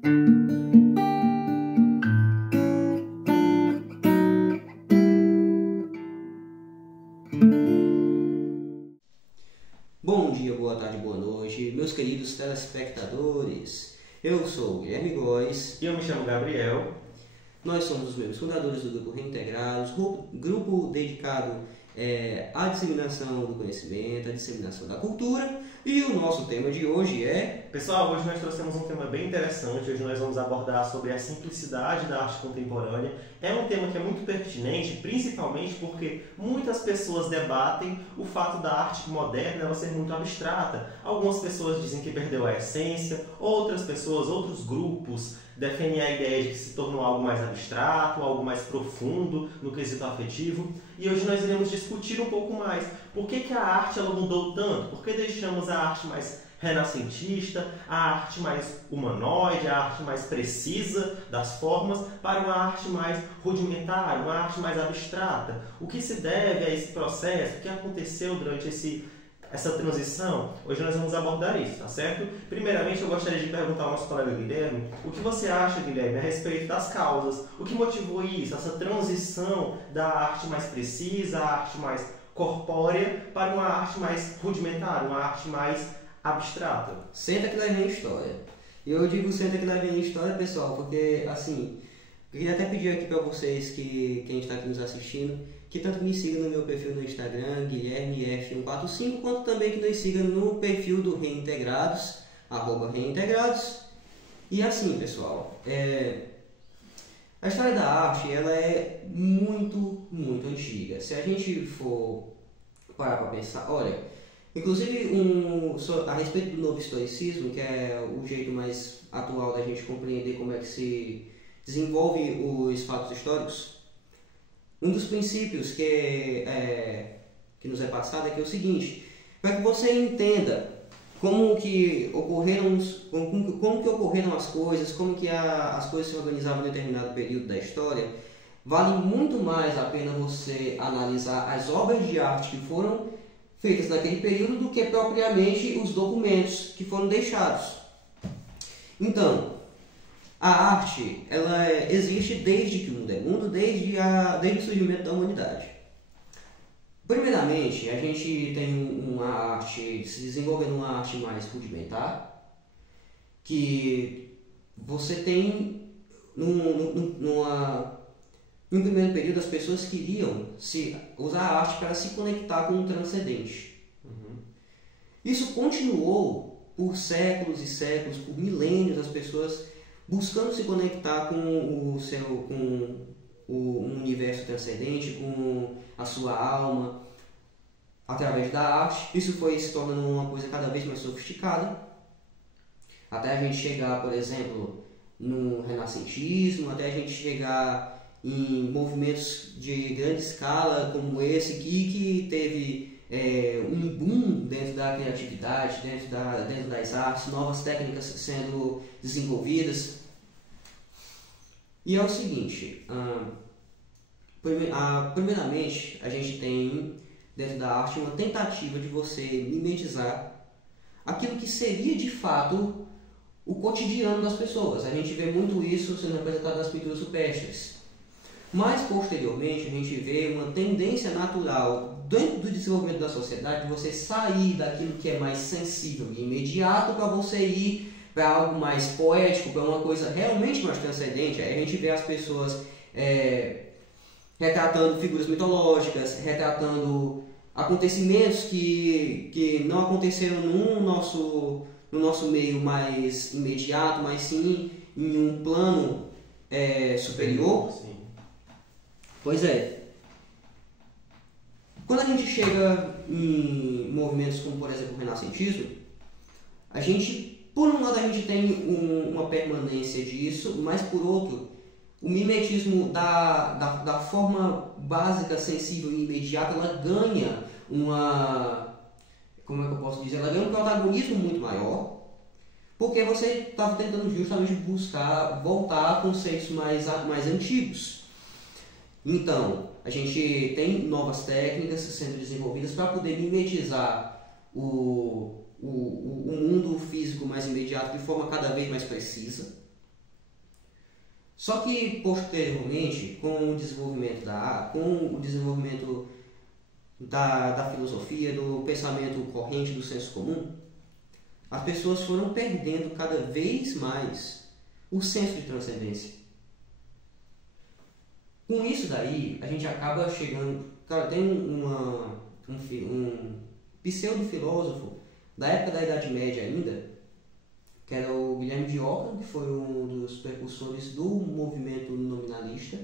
Bom dia, boa tarde, boa noite, meus queridos telespectadores. Eu sou o Guilherme Góes. E eu me chamo Gabriel. Nós somos os membros fundadores do Grupo Reintegrados, grupo dedicado à disseminação do conhecimento, à disseminação da cultura. E o nosso tema de hoje é... Pessoal, hoje nós trouxemos um tema bem interessante. Hoje nós vamos abordar sobre a simplicidade da arte contemporânea. É um tema que é muito pertinente, principalmente porque muitas pessoas debatem o fato da arte moderna ela ser muito abstrata. Algumas pessoas dizem que perdeu a essência, outras pessoas, outros grupos defendem a ideia de que se tornou algo mais abstrato, algo mais profundo no quesito afetivo. E hoje nós iremos discutir um pouco mais por que a arte ela mudou tanto, por que deixamos a arte mais renascentista, a arte mais humanoide, a arte mais precisa das formas, para uma arte mais rudimentar, uma arte mais abstrata. O que se deve a esse processo, o que aconteceu durante essa transição? Hoje nós vamos abordar isso, tá certo? Primeiramente, eu gostaria de perguntar ao nosso colega Guilherme, o que você acha, Guilherme, a respeito das causas? O que motivou isso, essa transição da arte mais precisa, a arte mais corpórea, para uma arte mais rudimentar, uma arte mais abstrata? Senta que lá vem a história. E eu digo senta que lá vem a história, pessoal, porque, assim, eu queria até pedir aqui para vocês que quem está aqui nos assistindo, que tanto me sigam no meu perfil no Instagram, GuilhermeF145, quanto também que nos sigam no perfil do Reintegrados, @Reintegrados. E assim, pessoal, a história da arte ela é muito antiga. Se a gente for parar para pensar, olha, inclusive a respeito do novo historicismo, que é o jeito mais atual da gente compreender como é que se desenvolve os fatos históricos, um dos princípios que nos é passado é que é o seguinte: para que você entenda como que ocorreram as coisas, como que as coisas se organizavam em determinado período da história, vale muito mais a pena você analisar as obras de arte que foram feitas naquele período do que propriamente os documentos que foram deixados. Então, a arte ela existe desde que o mundo é mundo, desde o surgimento da humanidade. Primeiramente, a gente tem uma arte, se desenvolvendo uma arte mais rudimentar, que você tem, num primeiro período, as pessoas queriam usar a arte para se conectar com o transcendente. Isso continuou por séculos e séculos, por milênios, as pessoas buscando se conectar com o universo transcendente, com a sua alma, através da arte. Isso foi se tornando uma coisa cada vez mais sofisticada, até a gente chegar, por exemplo, no renascentismo, até a gente chegar em movimentos de grande escala como esse aqui, que teve um boom dentro da criatividade, dentro das artes, novas técnicas sendo desenvolvidas. E é o seguinte, primeiramente a gente tem dentro da arte uma tentativa de você mimetizar aquilo que seria de fato o cotidiano das pessoas. A gente vê muito isso sendo representado nas pinturas rupestres. Mas posteriormente a gente vê uma tendência natural dentro do desenvolvimento da sociedade de você sair daquilo que é mais sensível e imediato para você ir para algo mais poético, para uma coisa realmente mais transcendente. Aí a gente vê as pessoas retratando figuras mitológicas, retratando acontecimentos que não aconteceram no nosso meio mais imediato, mas sim em um plano superior. Sim. Pois é. Quando a gente chega em movimentos como, por exemplo, o renascentismo, por um lado, a gente tem uma permanência disso, mas por outro, o mimetismo da forma básica, sensível e imediata, ela ganha como é que eu posso dizer? Ela ganha um protagonismo muito maior, porque você estava tentando justamente voltar a conceitos mais antigos. Então, a gente tem novas técnicas sendo desenvolvidas para poder mimetizar o mundo físico mais imediato de forma cada vez mais precisa. Só que posteriormente, com o desenvolvimento da filosofia, do pensamento corrente, do senso comum, as pessoas foram perdendo cada vez mais o senso de transcendência. Com isso daí, a gente acaba chegando... Cara, tem um pseudo-filósofo da época da Idade Média ainda, que era o Guilherme de Ockham, que foi um dos precursores do movimento nominalista,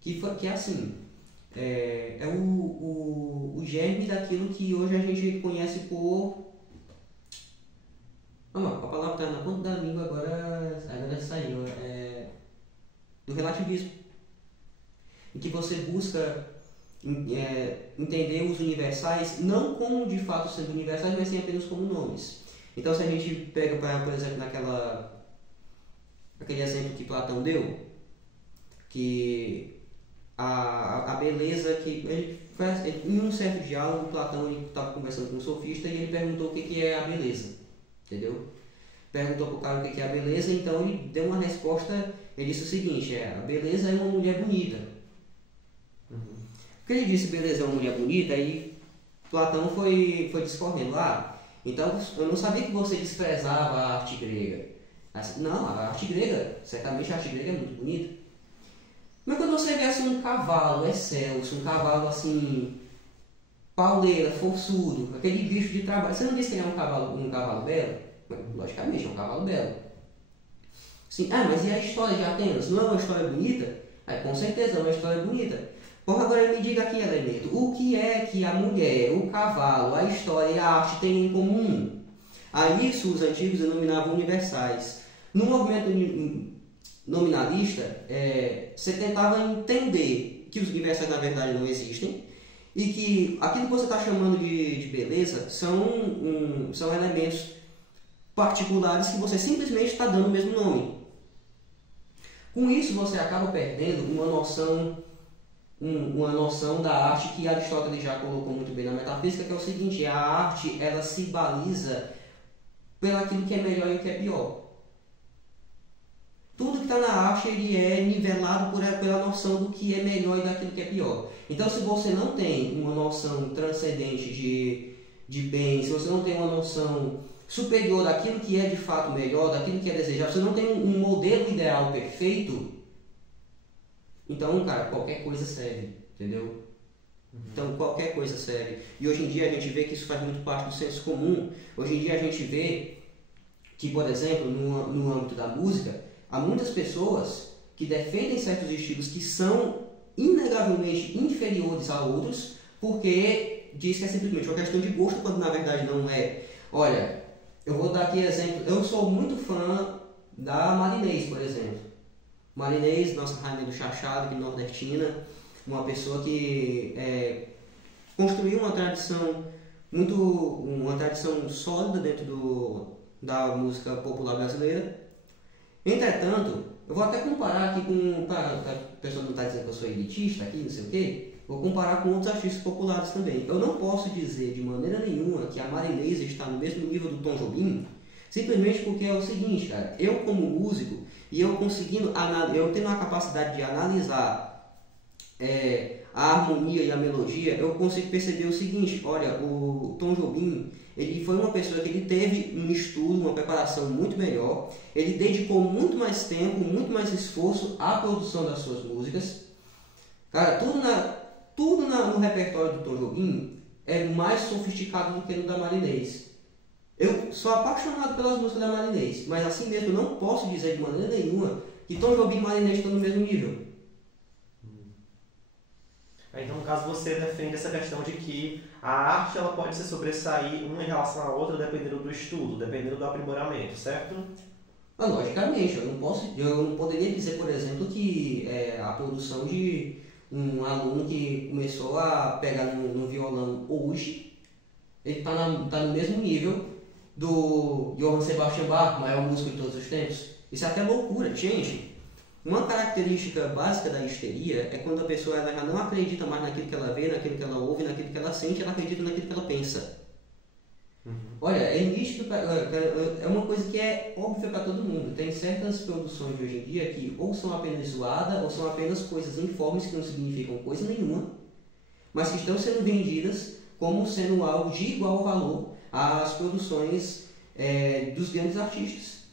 que é assim, é o germe daquilo que hoje a gente conhece por... a palavra está na ponta da língua, agora saiu, do relativismo, em que você busca entender os universais não como de fato sendo universais, mas sim apenas como nomes. Então, se a gente pega, por exemplo, aquele exemplo que Platão deu, que a beleza que em um certo diálogo, Platão estava conversando com um sofista e ele perguntou o que é a beleza, entendeu? Perguntou para o cara o que é a beleza, então ele deu uma resposta. Ele disse o seguinte: a beleza é uma mulher bonita. Porque ele disse beleza é uma mulher bonita, aí Platão foi discorrendo. Então eu não sabia que você desprezava a arte grega. Não, a arte grega, certamente a arte grega é muito bonita. Mas quando você vê assim um cavalo excelso, um cavalo assim, pauleira, forçudo, aquele bicho de trabalho, você não disse que ele é um cavalo belo? Logicamente, é um cavalo belo. Sim, mas e a história de Atenas? Não é uma história bonita? Com certeza é uma história bonita. Porra, agora me diga aqui, Elemento, o que é que a mulher, o cavalo, a história e a arte têm em comum? A isso os antigos denominavam universais. No movimento nominalista, você tentava entender que os universais na verdade não existem e que aquilo que você está chamando de beleza são elementos particulares que você simplesmente está dando o mesmo nome. Com isso você acaba perdendo uma noção da arte que Aristóteles já colocou muito bem na metafísica, que é o seguinte: a arte ela se baliza pelaquilo que é melhor e o que é pior. Tudo que está na arte ele é nivelado pela noção do que é melhor e daquilo que é pior. Então, se você não tem uma noção transcendente de bem, se você não tem uma noção superior daquilo que é de fato melhor, daquilo que é desejável, você não tem um modelo ideal perfeito, então, cara, qualquer coisa serve, entendeu? Então, qualquer coisa serve. E hoje em dia a gente vê que isso faz muito parte do senso comum. Hoje em dia a gente vê que, por exemplo, no âmbito da música, há muitas pessoas que defendem certos estilos que são inegavelmente inferiores a outros, porque diz que é simplesmente uma questão de gosto, quando na verdade não é. Olha, eu vou dar aqui exemplo. Eu sou muito fã da Marinês, por exemplo. Marinês, nossa rainha do chachado, que nordestina, uma pessoa que construiu uma tradição sólida dentro da música popular brasileira. Entretanto, eu vou até comparar aqui para a pessoa não estar dizendo que eu sou elitista aqui, não sei o quê, vou comparar com outros artistas populares também. Eu não posso dizer de maneira nenhuma que a Marinês está no mesmo nível do Tom Jobim, simplesmente porque é o seguinte, cara, eu como músico, e eu tendo a capacidade de analisar a harmonia e a melodia, eu consigo perceber o seguinte: olha, o Tom Jobim, ele foi uma pessoa que ele teve um estudo, uma preparação muito melhor, ele dedicou muito mais tempo, muito mais esforço à produção das suas músicas. Cara, tudo no repertório do Tom Jobim é mais sofisticado do que no da Marinês. Eu sou apaixonado pelas músicas da Marinês, mas assim mesmo eu não posso dizer de maneira nenhuma que Tom Jobim e Marinês estão no mesmo nível. Então, no caso, você defende essa questão de que a arte ela pode se sobressair uma em relação à outra dependendo do estudo, dependendo do aprimoramento, certo? Logicamente, eu não poderia dizer, por exemplo, que a produção de um aluno que começou a pegar no violão hoje, ele está no mesmo nível do Johann Sebastian Bach, maior músico de todos os tempos. Isso é até loucura, gente. Uma característica básica da histeria é quando a pessoa ela já não acredita mais naquilo que ela vê, naquilo que ela ouve, naquilo que ela sente, ela acredita naquilo que ela pensa. Olha, é nítido, é uma coisa que é óbvia para todo mundo. Tem certas produções de hoje em dia que ou são apenas zoadas ou são apenas coisas informes que não significam coisa nenhuma, mas que estão sendo vendidas como sendo algo de igual valor às produções dos grandes artistas.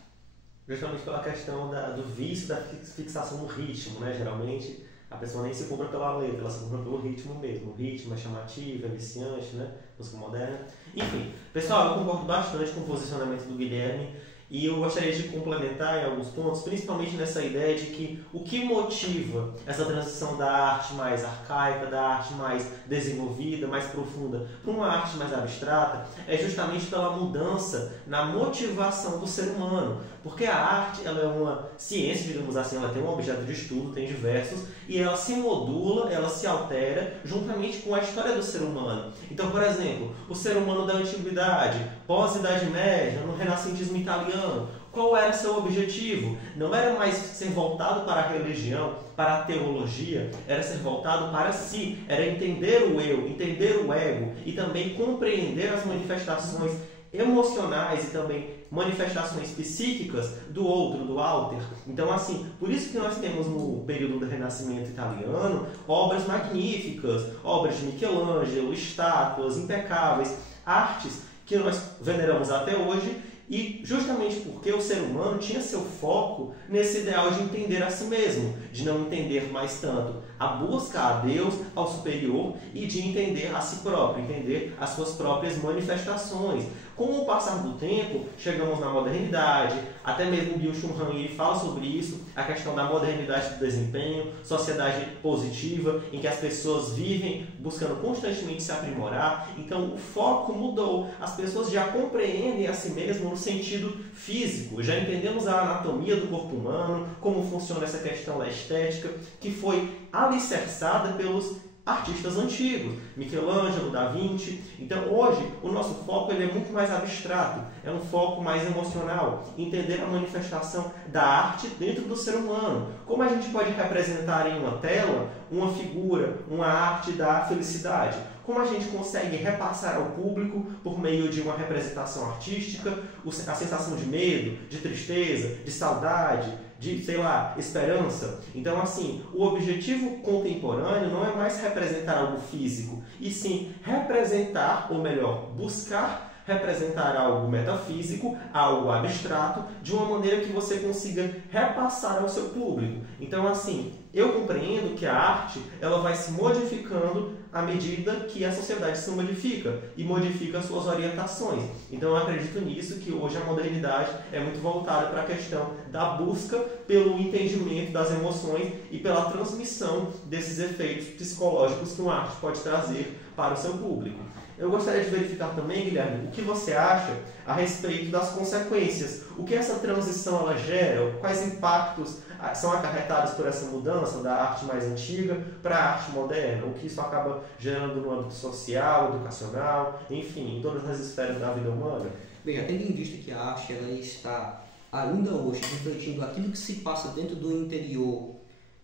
Justamente pela questão do vício da fixação no ritmo, né? Geralmente a pessoa nem se compra pela letra, ela se compra pelo ritmo mesmo. O ritmo é chamativo, é viciante, né? Música moderna. Enfim, pessoal, eu concordo bastante com o posicionamento do Guilherme e eu gostaria de complementar em alguns pontos, principalmente nessa ideia de que o que motiva essa transição da arte mais arcaica, da arte mais desenvolvida, mais profunda, para uma arte mais abstrata, é justamente pela mudança na motivação do ser humano. Porque a arte, ela é uma ciência, digamos assim, ela tem um objeto de estudo, tem diversos, e ela se modula, ela se altera juntamente com a história do ser humano. Então, por exemplo, o ser humano da antiguidade, pós-idade média, no renascentismo italiano, qual era seu objetivo? Não era mais ser voltado para a religião, para a teologia, era ser voltado para si, era entender o eu, entender o ego e também compreender as manifestações emocionais e também manifestações psíquicas do outro, do alter. Então, assim, por isso que nós temos no período do Renascimento italiano obras magníficas, obras de Michelangelo, estátuas impecáveis, artes que nós veneramos até hoje, e justamente porque o ser humano tinha seu foco nesse ideal de entender a si mesmo, de não entender mais tanto a busca a Deus, ao superior, e de entender a si próprio, entender as suas próprias manifestações. Com o passar do tempo, chegamos na modernidade, até mesmo Byung-Chul Han ele fala sobre isso, a questão da modernidade do desempenho, sociedade positiva, em que as pessoas vivem buscando constantemente se aprimorar. Então o foco mudou, as pessoas já compreendem a si mesmas no sentido físico, já entendemos a anatomia do corpo humano, como funciona essa questão da estética, que foi alicerçada pelos artistas antigos, Michelangelo, Da Vinci. Então hoje o nosso foco ele é muito mais abstrato, é um foco mais emocional, entender a manifestação da arte dentro do ser humano. Como a gente pode representar em uma tela uma figura, uma arte da felicidade? Como a gente consegue repassar ao público, por meio de uma representação artística, a sensação de medo, de tristeza, de saudade, de, sei lá, esperança. Então, assim, o objetivo contemporâneo não é mais representar algo físico, e sim representar, ou melhor, buscar representar algo metafísico, algo abstrato, de uma maneira que você consiga repassar ao seu público. Então, assim, eu compreendo que a arte ela vai se modificando à medida que a sociedade se modifica e modifica suas orientações. Então eu acredito nisso, que hoje a modernidade é muito voltada para a questão da busca pelo entendimento das emoções e pela transmissão desses efeitos psicológicos que uma arte pode trazer para o seu público. Eu gostaria de verificar também, Guilherme, o que você acha a respeito das consequências. O que essa transição ela gera, quais impactos são acarretados por essa mudança da arte mais antiga para a arte moderna, o que isso acaba gerando no âmbito social, educacional, enfim, em todas as esferas da vida humana? Bem, já tendo em vista que a arte ela está ainda hoje refletindo aquilo que se passa dentro do interior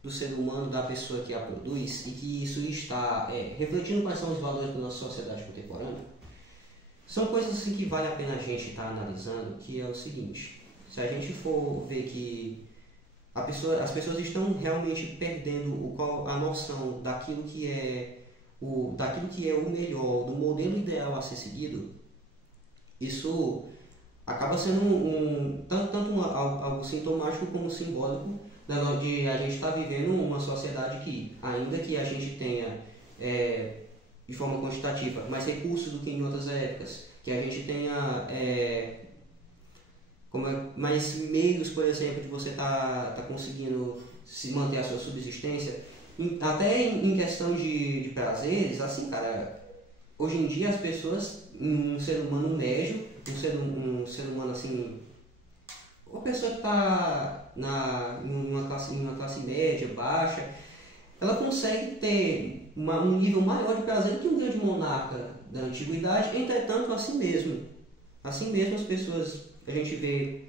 do ser humano, da pessoa que a produz, e que isso está refletindo quais são os valores da nossa sociedade contemporânea, são coisas assim que vale a pena a gente estar analisando, que é o seguinte: se a gente for ver que as pessoas estão realmente perdendo a noção daquilo que é o melhor, do modelo ideal a ser seguido, isso acaba sendo algo sintomático como simbólico de a gente estar vivendo uma sociedade que, ainda que a gente tenha de forma quantitativa mais recursos do que em outras épocas, que a gente tenha mais meios, por exemplo, de você tá conseguindo se manter a sua subsistência, até em questão de prazeres, assim, cara, hoje em dia as pessoas, um ser humano médio, um ser humano assim, uma pessoa que está em uma classe média, baixa, ela consegue ter um nível maior de prazer do que um grande monarca da antiguidade. Entretanto, assim mesmo as pessoas, a gente vê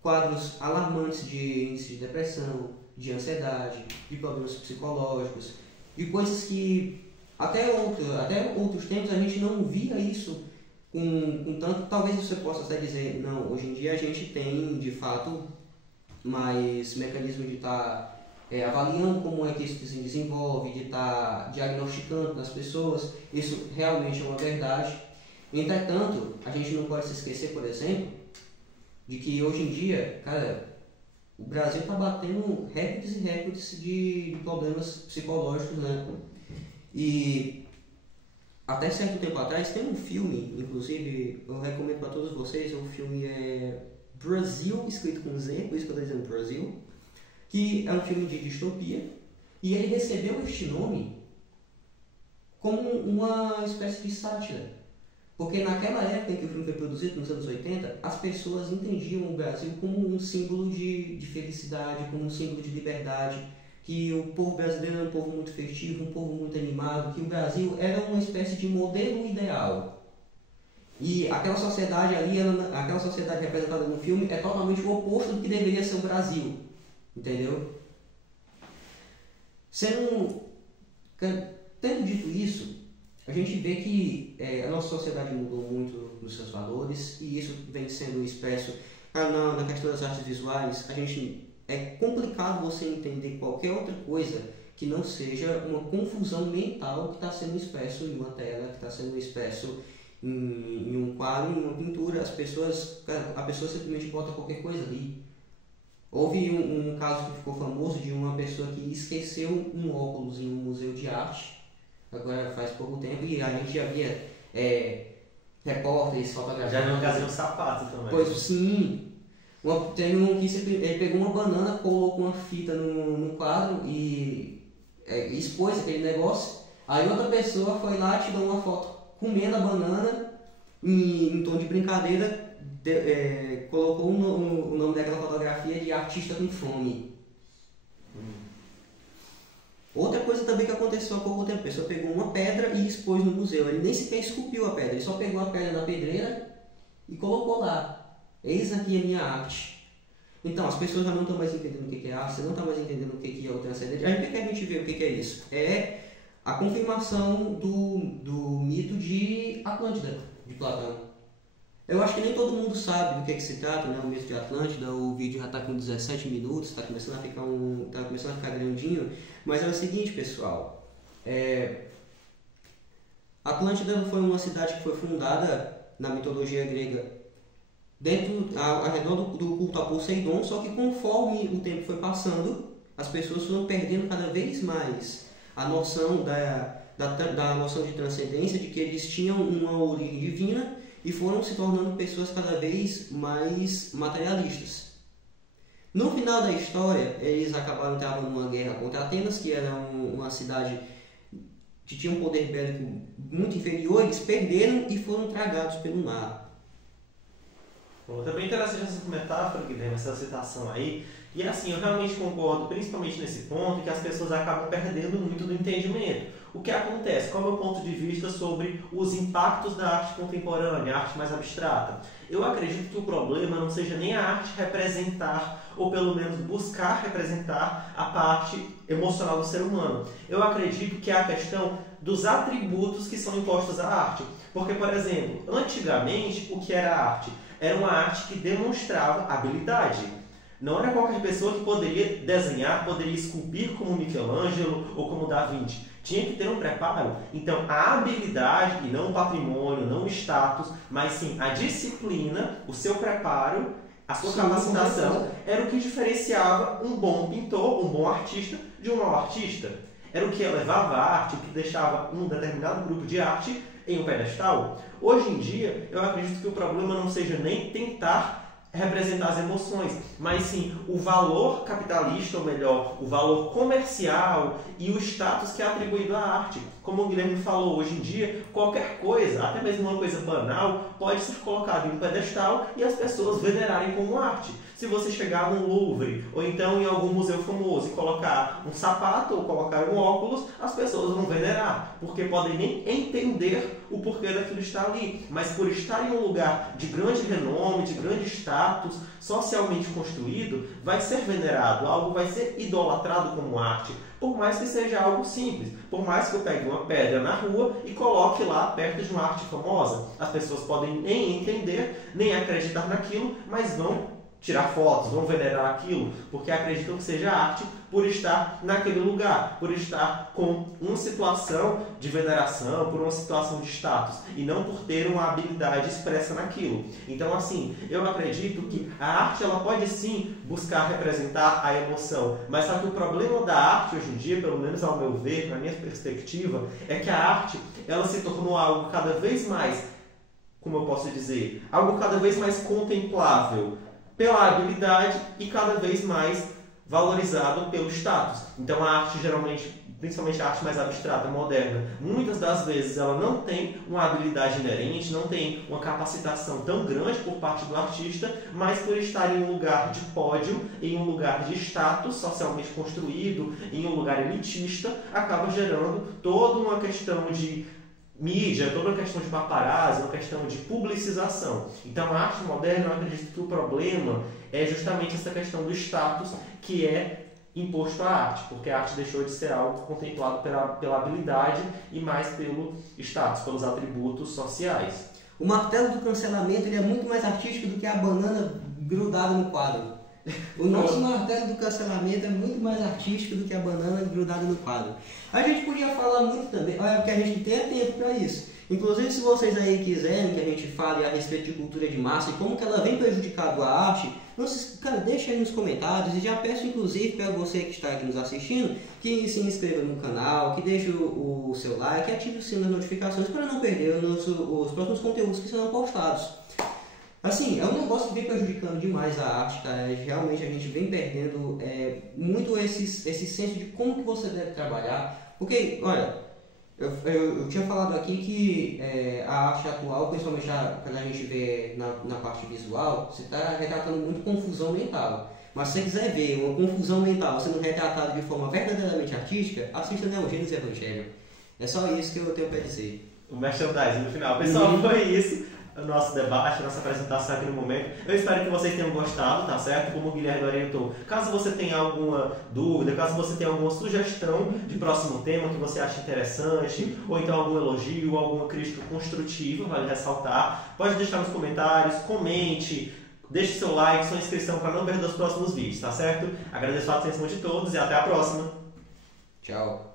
quadros alarmantes de índice de depressão, de ansiedade, de problemas psicológicos, de coisas que até outros tempos a gente não via isso com tanto, talvez você possa até dizer, não, hoje em dia a gente tem, de fato, mais mecanismo de estar avaliando como é que isso se desenvolve, de estar diagnosticando nas pessoas, isso realmente é uma verdade. Entretanto, a gente não pode se esquecer, por exemplo, de que hoje em dia, cara, o Brasil está batendo recordes e recordes de problemas psicológicos, né? E até certo tempo atrás tem um filme, inclusive eu recomendo para todos vocês, o filme é Brasil, escrito com Z, por isso que eu estou dizendo Brasil, que é um filme de distopia, e ele recebeu este nome como uma espécie de sátira. Porque naquela época em que o filme foi produzido, nos anos 80, as pessoas entendiam o Brasil como um símbolo de felicidade, como um símbolo de liberdade, que o povo brasileiro era um povo muito festivo, um povo muito animado, que o Brasil era uma espécie de modelo ideal. E aquela sociedade ali, aquela sociedade representada no filme, é totalmente o oposto do que deveria ser o Brasil. Entendeu? Tendo dito isso, a gente vê que a nossa sociedade mudou muito nos seus valores e isso vem sendo expresso na questão das artes visuais. É complicado você entender qualquer outra coisa que não seja uma confusão mental que está sendo expresso em uma tela, que está sendo expresso em um quadro, em uma pintura. A pessoa simplesmente bota qualquer coisa ali. Houve um caso que ficou famoso de uma pessoa que esqueceu um óculos em um museu de arte, agora faz pouco tempo, e a gente já via repórteres, fotógrafos. Já não casei um sapato também. Pois sim. Tem um que ele pegou uma banana, colocou uma fita no quadro e expôs aquele negócio. Aí outra pessoa foi lá, tirou uma foto comendo a banana em tom de brincadeira. Colocou o nome daquela fotografia de artista com fome. Outra coisa também que aconteceu há pouco tempo, a pessoa pegou uma pedra e expôs no museu. Ele nem sequer esculpiu a pedra, ele só pegou a pedra na pedreira e colocou lá. Eis aqui a minha arte. Então, as pessoas já não estão mais entendendo o que é arte, você não está mais entendendo o que é o transcendente. Aí o que a gente vê, o que é isso? É a confirmação do mito de Atlântida, de Platão. Eu acho que nem todo mundo sabe do que se trata, né? O mito de Atlântida. O vídeo já está com 17 minutos, está começando a ficar grandinho. Mas é o seguinte, pessoal. Atlântida foi uma cidade que foi fundada na mitologia grega ao redor do culto a Poseidon, só que conforme o tempo foi passando, as pessoas foram perdendo cada vez mais a noção da noção de transcendência, de que eles tinham uma origem divina, e foram se tornando pessoas cada vez mais materialistas. No final da história, eles acabaram travando uma guerra contra Atenas, que era uma cidade que tinha um poder bélico muito inferior. Eles perderam e foram tragados pelo mar. Bom, também interessante essa metáfora, Guilherme, essa citação aí. E assim, eu realmente concordo, principalmente nesse ponto, que as pessoas acabam perdendo muito do entendimento. O que acontece? Qual é o meu ponto de vista sobre os impactos da arte contemporânea, a arte mais abstrata? Eu acredito que o problema não seja nem a arte representar, ou pelo menos buscar representar, a parte emocional do ser humano. Eu acredito que é a questão dos atributos que são impostos à arte. Porque, por exemplo, antigamente, o que era arte? Era uma arte que demonstrava habilidade. Não era qualquer pessoa que poderia desenhar, poderia esculpir como Michelangelo ou como Da Vinci. Tinha que ter um preparo. Então, a habilidade, e não o patrimônio, não o status, mas sim a disciplina, o seu preparo, a sua capacitação, era o que diferenciava um bom pintor, um bom artista, de um mau artista. Era o que elevava a arte, o que deixava um determinado grupo de arte em um pedestal. Hoje em dia, eu acredito que o problema não seja nem tentar representar as emoções, mas sim o valor capitalista, ou melhor, o valor comercial e o status que é atribuído à arte. Como o Guilherme falou, hoje em dia, qualquer coisa, até mesmo uma coisa banal, pode ser colocada em um pedestal e as pessoas venerarem como arte. Se você chegar no Louvre ou então em algum museu famoso e colocar um sapato ou colocar um óculos, as pessoas vão venerar, porque podem nem entender o porquê daquilo estar ali. Mas por estar em um lugar de grande renome, de grande status, socialmente construído, vai ser venerado, algo vai ser idolatrado como arte, por mais que seja algo simples, por mais que eu pegue uma pedra na rua e coloque lá perto de uma arte famosa. As pessoas podem nem entender, nem acreditar naquilo, mas vão tirar fotos, vão venerar aquilo, porque acreditam que seja arte por estar naquele lugar, por estar com uma situação de veneração, por uma situação de status, e não por ter uma habilidade expressa naquilo. Então, assim, eu acredito que a arte ela pode sim buscar representar a emoção, mas só que o problema da arte hoje em dia, pelo menos ao meu ver, na minha perspectiva, é que a arte ela se tornou algo cada vez mais, como eu posso dizer, algo cada vez mais contemplável pela habilidade e cada vez mais valorizado pelo status. Então a arte geralmente, principalmente a arte mais abstrata, moderna, muitas das vezes ela não tem uma habilidade inerente, não tem uma capacitação tão grande por parte do artista, mas por estar em um lugar de pódio, em um lugar de status socialmente construído, em um lugar elitista, acaba gerando toda uma questão de mídia, toda uma questão de paparazzi, uma questão de publicização. Então a arte moderna, eu acredito que o problema é justamente essa questão do status que é imposto à arte, porque a arte deixou de ser algo contemplado pela habilidade e mais pelo status, pelos atributos sociais. O martelo do cancelamento ele é muito mais artístico do que a banana grudada no quadro. O nosso martelo do cancelamento é muito mais artístico do que a banana grudada no quadro. A gente podia falar muito também, porque a gente tem tempo para isso. Inclusive, se vocês aí quiserem que a gente fale a respeito de cultura de massa e como que ela vem prejudicando a arte, não se, cara, deixa aí nos comentários e já peço inclusive para você que está aqui nos assistindo que se inscreva no canal, que deixe o seu like e ative o sino das notificações para não perder os próximos conteúdos que serão postados. Assim, é um negócio que vem prejudicando demais a arte, cara. Realmente a gente vem perdendo muito esse senso de como que você deve trabalhar. Porque, olha, eu tinha falado aqui que a arte atual, principalmente quando a gente vê na parte visual, você está retratando muito confusão mental. Mas se você quiser ver uma confusão mental sendo retratada de forma verdadeiramente artística, assista Neo Gênesis Evangelho. É só isso que eu tenho para dizer. O merchandising no final. Pessoal, foi isso. O nosso debate, a nossa apresentação aqui no momento. Eu espero que vocês tenham gostado, tá certo? Como o Guilherme orientou. Caso você tenha alguma dúvida, caso você tenha alguma sugestão de próximo tema que você acha interessante, ou então algum elogio, alguma crítica construtiva, vale ressaltar, pode deixar nos comentários, comente, deixe seu like, sua inscrição para não perder os próximos vídeos, tá certo? Agradeço a atenção de todos e até a próxima. Tchau.